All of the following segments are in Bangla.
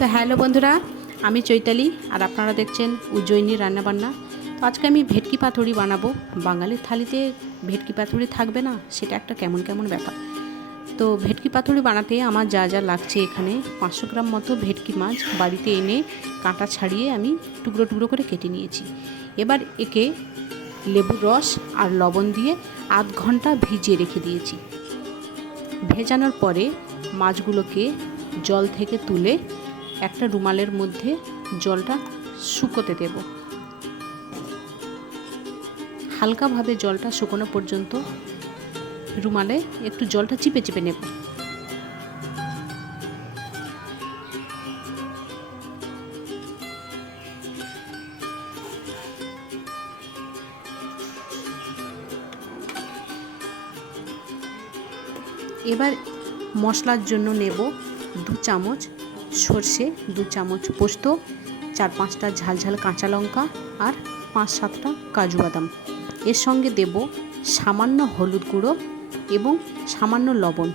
তো হ্যালো বন্ধুরা, আমি চৈতালি আর আপনারা দেখছেন উজ্জয়িনী রান্নাবান্না। তো আজকে আমি ভেটকি পাতুরি বানাবো। বাঙালির থালিতে ভেটকি পাতুরি থাকবে না, সেটা একটা কেমন কেমন ব্যাপার। তো ভেটকি পাতুরি বানাতে আমার যা যা লাগছে, এখানে 500 গ্রাম মতো ভেটকি মাছ বাড়িতে এনে কাঁটা ছাড়িয়ে আমি টুকরো টুকরো করে কেটে নিয়েছি। এবার একে লেবুর রস আর লবণ দিয়ে আধ ঘন্টা ভিজিয়ে রেখে দিয়েছি। ভেজানোর পরে মাছগুলোকে জল থেকে তুলে একটা রুমালের মধ্যে জলটা শুকোতে দেব। হালকাভাবে জলটা শুকোনো পর্যন্ত রুমালে একটু জলটা চিপে চিপে নেব। এবার মশলার জন্য নেব 2 চামচ সর্ষে, 2 চামচ পোস্ত, 4-5টা ঝালঝাল কাঁচা লঙ্কা আর 5-7টা কাজু বাদাম। এর সঙ্গে দেব সামান্য হলুদ গুঁড়ো এবং সামান্য লবণ।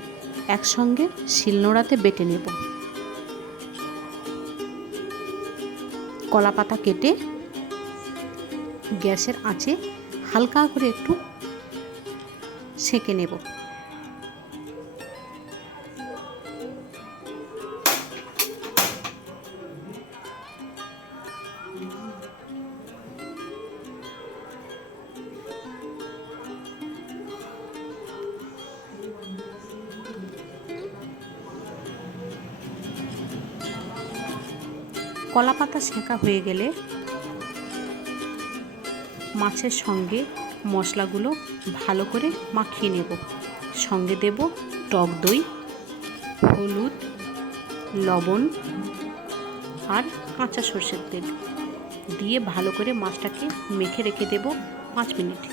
একসঙ্গে শিলনোড়াতে বেটে নেব। কলা পাতা কেটে গ্যাসের আঁচে হালকা করে একটু সেঁকে নেব। কলা পাতা সেঁকা হয়ে গেলে মাছের সঙ্গে মশলাগুলো ভালো করে মাখিয়ে নেব। সঙ্গে দেব টক দই, হলুদ, লবণ আর কাঁচা সর্ষের তেল দিয়ে ভালো করে মাছটাকে মেখে রেখে দেব 5 মিনিট।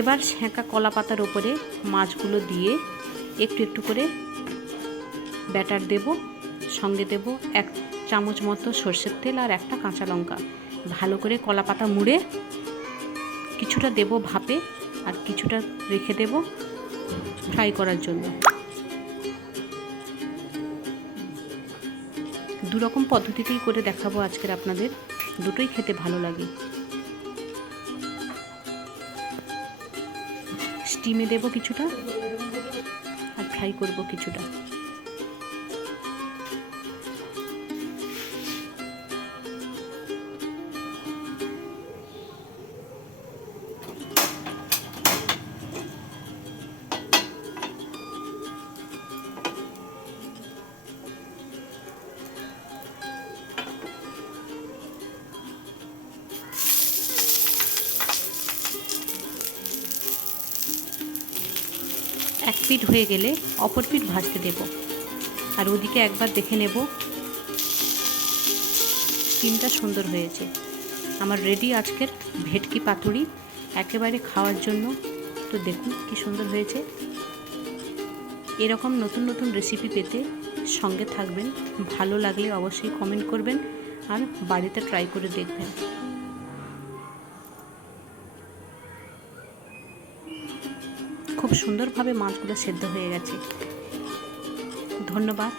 এবার সেঁকা কলা পাতার ওপরে মাছগুলো দিয়ে একটু একটু করে ব্যাটার দেব। সঙ্গে দেব 1 চামচ মতো সর্ষের তেল আর একটা কাঁচা লঙ্কা। ভালো করে কলা পাতা মুড়ে কিছুটা দেব ভাপে আর কিছুটা রেখে দেব ফ্রাই করার জন্য। 2 রকম পদ্ধতিতেই করে দেখাবো আজকের আপনাদের, দুটোই খেতে ভালো লাগে। স্টিমে দেব কিছুটা আর ফ্রাই করব কিছুটা। এক পিঠ হয়ে গেলে অপর পিঠ ভাজতে দেব আর ওদিকে একবার দেখে নেব স্টিমটা সুন্দর হয়েছে। আমার রেডি আজকের ভেটকি পাতুরি, একেবারে খাওয়ার জন্য। তো দেখুন কি সুন্দর হয়েছে। এরকম নতুন নতুন রেসিপি পেতে সঙ্গে থাকবেন। ভালো লাগলে অবশ্যই কমেন্ট করবেন আর বাড়িতে ট্রাই করে দেখবেন। খুব সুন্দরভাবে মাছগুলো সেদ্ধ হয়ে গেছে। ধন্যবাদ।